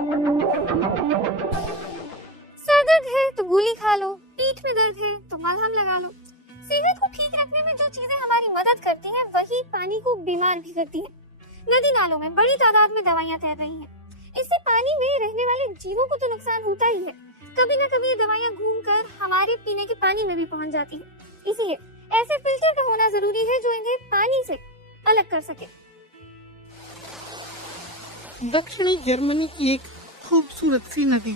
Sir दर्द है तो गोली खा लो, पीठ में दर्द है तो मलहम लगा लो। सेहत को ठीक रखने में जो चीजें हमारी मदद करती हैं, वही पानी को बीमार भी करती हैं। नदी नालों में बड़ी तादाद में दवाइयां तैर रही हैं। इससे पानी में रहने वाले जीवों को तो नुकसान होता ही है, कभी न कभी ये दवाइयां घूमकर हमारे पीने के पानी में भी पहुंच जाती है। इसलिए ऐसे फिल्टर का होना जरूरी है जो इन्हें पानी से अलग कर सके। दक्षिणी जर्मनी की एक खूबसूरत सी नदी,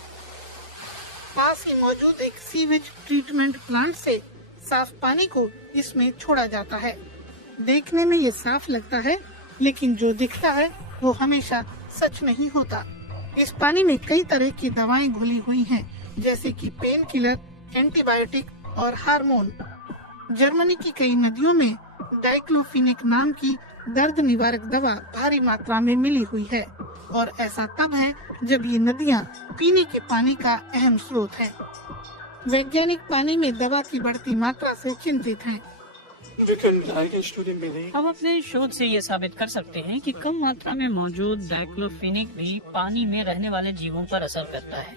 पास ही मौजूद एक सीवेज ट्रीटमेंट प्लांट से साफ पानी को इसमें छोड़ा जाता है। देखने में ये साफ लगता है, लेकिन जो दिखता है वो हमेशा सच नहीं होता। इस पानी में कई तरह की दवाएं घुली हुई हैं, जैसे कि पेन किलर, एंटीबायोटिक और हार्मोन। जर्मनी की कई नदियों में डाइक्लोफिनेक नाम की दर्द निवारक दवा भारी मात्रा में मिली हुई है, और ऐसा तब है जब ये नदियां पीने के पानी का अहम स्रोत है। वैज्ञानिक पानी में दवा की बढ़ती मात्रा से चिंतित हैं। हम अपने शोध से ये साबित कर सकते हैं कि कम मात्रा में मौजूद डाइक्लोफिनेक भी पानी में रहने वाले जीवों पर असर करता है।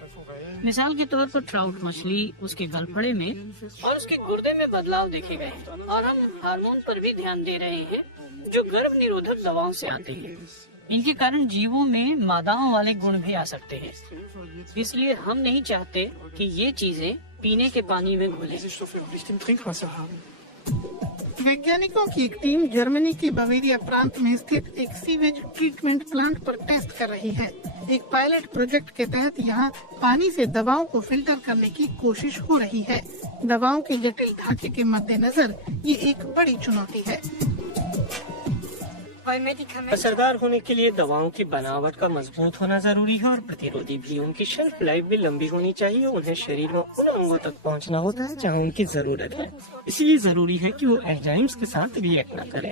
मिसाल के तौर पर ट्राउट मछली, उसके गलफड़े में और उसके गुर्दे में बदलाव देखे गए हैं। और हम हार्मोन पर भी ध्यान दे रहे हैं जो गर्भ निरोधक दवाओं से आते हैं। इनके कारण जीवों में मादाओं वाले गुण भी आ सकते हैं। इसलिए हम नहीं चाहते कि ये चीजें पीने के पानी में घुलें। वैज्ञानिकों की एक टीम जर्मनी के बवेरिया प्रांत में स्थित एक सीवेज ट्रीटमेंट प्लांट पर टेस्ट कर रही है। एक पायलट प्रोजेक्ट के तहत यहाँ पानी से दवाओं को फिल्टर करने की कोशिश हो रही है। दवाओं के जटिल ढांचे के मद्देनजर ये एक बड़ी चुनौती है। असरदार होने के लिए दवाओं की बनावट का मजबूत होना जरूरी है और प्रतिरोधी भी। उनकी शेल्फ लाइफ भी लंबी होनी चाहिए। उन्हें शरीर में उन अंगों तक पहुंचना होता है जहां उनकी जरूरत है। इसलिए जरूरी है कि वो एंजाइम्स के साथ रिएक्ट न करें।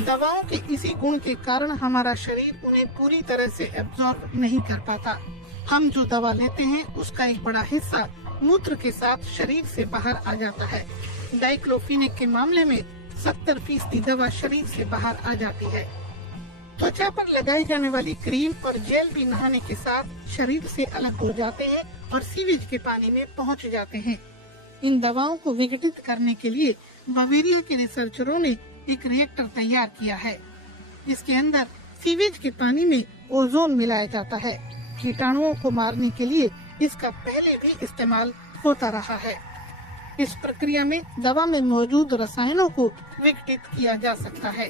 दवाओं के इसी गुण के कारण हमारा शरीर उन्हें पूरी तरह से एब्जॉर्ब नहीं कर पाता। हम जो दवा लेते हैं उसका एक बड़ा हिस्सा मूत्र के साथ शरीर से बाहर आ जाता है। डाइक्लोफिनेक के मामले में 70% दवा शरीर से बाहर आ जाती है। त्वचा पर लगाई जाने वाली क्रीम और जेल भी नहाने के साथ शरीर से अलग हो जाते हैं और सीवेज के पानी में पहुंच जाते हैं। इन दवाओं को विघटित करने के लिए बवेरिया के रिसर्चरों ने एक रिएक्टर तैयार किया है। इसके अंदर सीवेज के पानी में ओजोन मिलाया जाता है। कीटाणुओं को मारने के लिए इसका पहले भी इस्तेमाल होता रहा है। इस प्रक्रिया में दवा में मौजूद रसायनों को विघटित किया जा सकता है।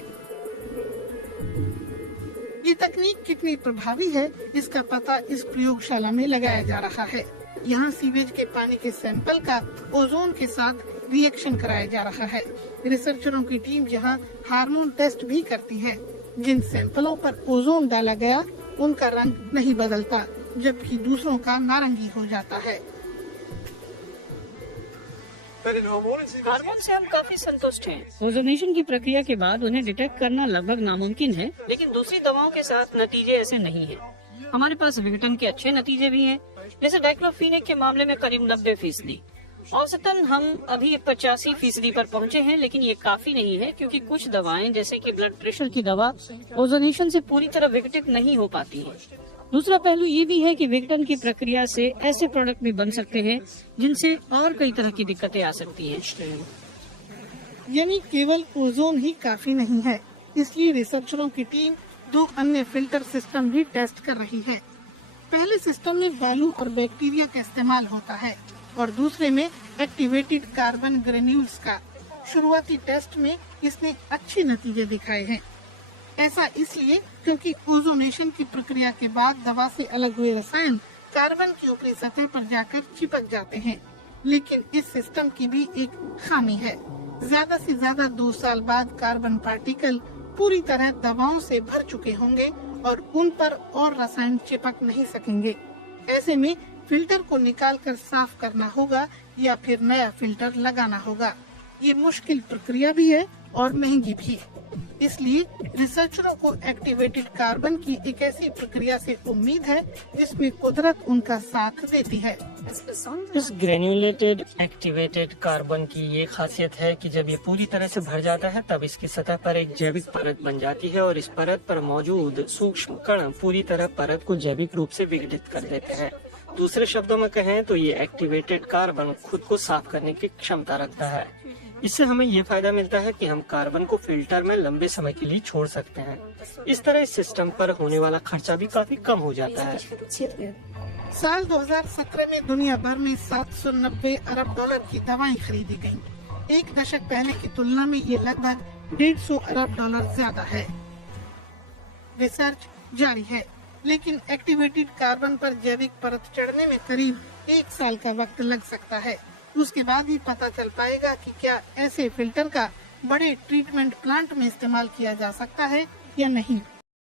ये तकनीक कितनी प्रभावी है, इसका पता इस प्रयोगशाला में लगाया जा रहा है। यहाँ सीवेज के पानी के सैंपल का ओजोन के साथ रिएक्शन कराया जा रहा है। रिसर्चरों की टीम यहाँ हार्मोन टेस्ट भी करती है। जिन सैंपलों पर ओजोन डाला गया उनका रंग नहीं बदलता, जबकि दूसरों का नारंगी हो जाता है। हार्मोन से हम काफी संतुष्ट हैं। ओजोनेशन की प्रक्रिया के बाद उन्हें डिटेक्ट करना लगभग नामुमकिन है, लेकिन दूसरी दवाओं के साथ नतीजे ऐसे नहीं हैं। हमारे पास विघटन के अच्छे नतीजे भी हैं, जैसे डाइक्लोफिनेक के मामले में करीब 90%। औसतन हम अभी 85% पर पहुंचे हैं, लेकिन ये काफी नहीं है क्योंकि कुछ दवाएं जैसे कि ब्लड प्रेशर की दवा ओजोनेशन से पूरी तरह विघटित नहीं हो पाती है। दूसरा पहलू ये भी है कि विघटन की प्रक्रिया से ऐसे प्रोडक्ट भी बन सकते हैं जिनसे और कई तरह की दिक्कतें आ सकती हैं। यानी केवल ओजोन ही काफी नहीं है, इसलिए रिसर्चरों की टीम 2 अन्य फिल्टर सिस्टम भी टेस्ट कर रही है। पहले सिस्टम में बालू और बैक्टीरिया का इस्तेमाल होता है और दूसरे में एक्टिवेटेड कार्बन ग्रेन्यूल्स का। शुरुआती टेस्ट में इसने अच्छे नतीजे दिखाए हैं। ऐसा इसलिए क्योंकि ओजोनेशन की प्रक्रिया के बाद दवा से अलग हुए रसायन कार्बन की ऊपरी सतह पर जाकर चिपक जाते हैं। लेकिन इस सिस्टम की भी एक खामी है। ज्यादा से ज्यादा 2 साल बाद कार्बन पार्टिकल पूरी तरह दवाओं से भर चुके होंगे और उन पर और रसायन चिपक नहीं सकेंगे। ऐसे में फिल्टर को निकालकर साफ करना होगा या फिर नया फिल्टर लगाना होगा। ये मुश्किल प्रक्रिया भी है और महंगी भी। इसलिए रिसर्चरों को एक्टिवेटेड कार्बन की एक ऐसी प्रक्रिया से उम्मीद है जिसमें कुदरत उनका साथ देती है। इस ग्रेन्युलेटेड एक्टिवेटेड कार्बन की ये खासियत है कि जब ये पूरी तरह से भर जाता है तब इसकी सतह पर एक जैविक परत बन जाती है और इस परत पर मौजूद सूक्ष्म कण पूरी तरह परत को जैविक रूप से विघटित कर देते हैं। दूसरे शब्दों में कहें तो ये एक्टिवेटेड कार्बन खुद को साफ करने की क्षमता रखता है। इससे हमें ये फायदा मिलता है कि हम कार्बन को फिल्टर में लंबे समय के लिए छोड़ सकते हैं। इस तरह इस सिस्टम पर होने वाला खर्चा भी काफी कम हो जाता है। साल 2017 में दुनिया भर में 790 अरब डॉलर की दवाएं खरीदी गयी। एक दशक पहले की तुलना में ये लगभग 150 अरब डॉलर ज्यादा है। रिसर्च जारी है, लेकिन एक्टिवेटेड कार्बन पर जैविक परत चढ़ने में करीब 1 साल का वक्त लग सकता है। उसके बाद ही पता चल पाएगा कि क्या ऐसे फिल्टर का बड़े ट्रीटमेंट प्लांट में इस्तेमाल किया जा सकता है या नहीं।